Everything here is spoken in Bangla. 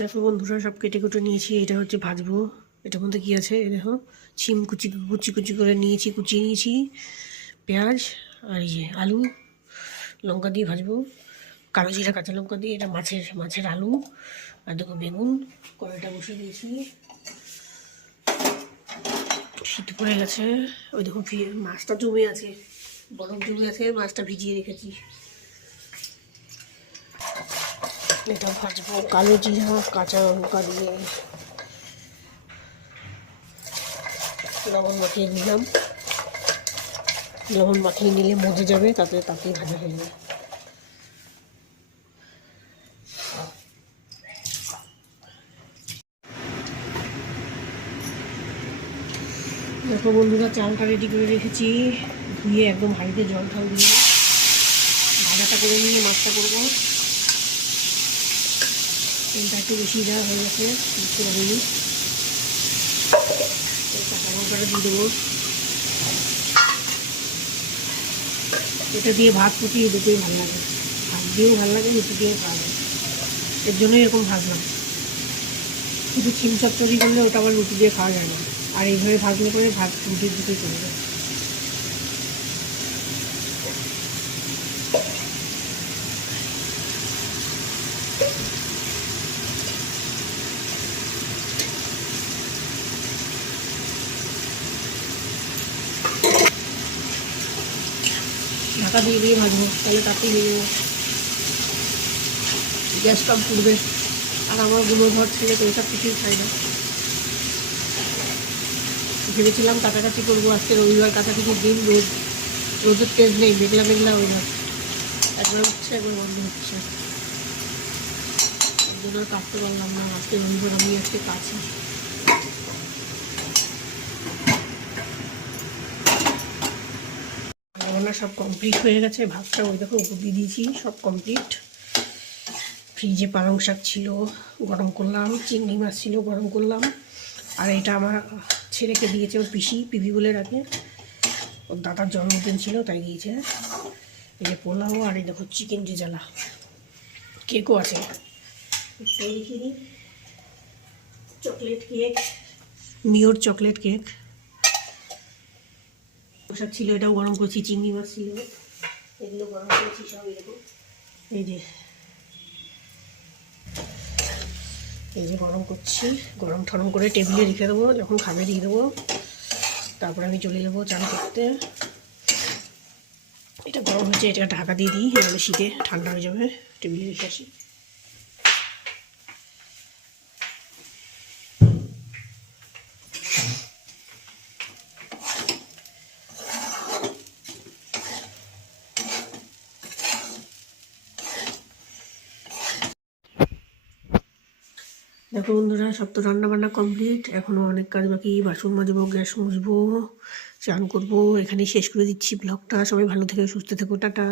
দেখো বন্ধুরা, সব কেটে কুটে নিয়েছি। এটা হচ্ছে ভাজবো। এটার মধ্যে কি আছে দেখো, শিম কুচি কুচি কুচি করে নিয়েছি, কুচিয়ে নিয়েছি, পেঁয়াজ আর এই যে আলু লঙ্কা দিয়ে ভাজবো, কালো জিরা কাঁচা লঙ্কা দিয়ে। এটা মাছের আলু। আর দেখো বেগুন, কড়াইটা বসে দিয়েছি, শীত পড়ে গেছে। ওই দেখো মাছটা জমে আছে, বরফ জমে আছে, মাছটা ভিজিয়ে রেখেছি। এটা ভাজবো কালো জিরা কাঁচা লঙ্কা দিয়ে, লবণ মাখিয়ে নিলাম। লবণ মাখিয়ে নিলে মজে যাবে, তাতেই ভাজা হয়ে যাবে। দেখো বন্ধুরা, চালটা রেডি করে রেখেছি, ধুয়ে একদম হাঁড়িতে জল ঢাল দিয়ে ভাজাটা করে নিয়ে মাছটা করবো। তেলটা একটু বেশি দেওয়া হয়ে গেছে, বুঝতে পারিনি। কাঁচা লঙ্কাটা দিয়ে দেবো। এটা দিয়ে ভাত রুটি দুটোই ভালো লাগে, ভাত দিয়েও ভালো লাগে, রুটি দিয়েও ভালো লাগে। এর জন্যই এরকম ভাজলাম। শুধু চিম চচ্চড়ি করলে ওটা আবার রুটি দিয়ে খাওয়া যায় না, আর এইভাবে ভাজলে করে ভাত রুটির দুটোই চলে যায়। ঢাকা দিয়ে ভাজবো, তাহলে তাতেই হয়ে যাবে, গ্যাস কম পুড়বে। আর আমার গুণধর ছেলে তো ওইসব কিছুই খাই না। ভেবেছিলাম কাছাকাছি করবো, আজকে রবিবার, কাছাকাছি দিন, রোদের তেজ নেই, মেঘলা মেঘলা ওয়েদার, একবার হচ্ছে একবার বন্ধ হচ্ছে। ওই জন্য আর কাটতে পারলাম না। আজকে রবিবার, আমি আজকে কাছি। রান্না সব কমপ্লিট হয়ে গেছে। ভাতটা ওই দেখো উপর দিয়ে দিয়েছি, সব কমপ্লিট। ফ্রিজে পালং শাক ছিল, গরম করলাম। চিংড়ি মাছ ছিল, গরম করলাম। আর এটা আমার ছেলেকে দিয়েছে ওর পিপি বলে রাখে, ওর দাদার জন্মদিন ছিল তাই দিয়েছে। এই যে পোলাও, আর এই দেখো চিকেন রেজালা, কেকও আছে। চকলেট কেক, মিওর চকলেট কেক। পোশাক ছিল, এটাও গরম করছি। চিংড়ি মাছ ছিল, এগুলো গরম করেছি সব। এরকম এই যে গরম করছি, গরম ঠরম করে টেবিলে রেখে দেবো, যখন খাবে দিয়ে দেবো। তারপর আমি চলে যাবো চান করতে। এটা গরম হচ্ছে, এটা ঢাকা দিয়ে দিই, নাহলে শীতে ঠান্ডা হয়ে যাবে। টেবিলে রেখে আসি। দেখো বন্ধুরা, সব তো রান্নাবান্না কমপ্লিট, এখনও অনেক কাজ বাকি। বাসন মাজবো, গ্যাস মুছবো, চান করবো। এখানেই শেষ করে দিচ্ছি ব্লগটা। সবাই ভালো থেকো, সুস্থ থেকো, টাটা।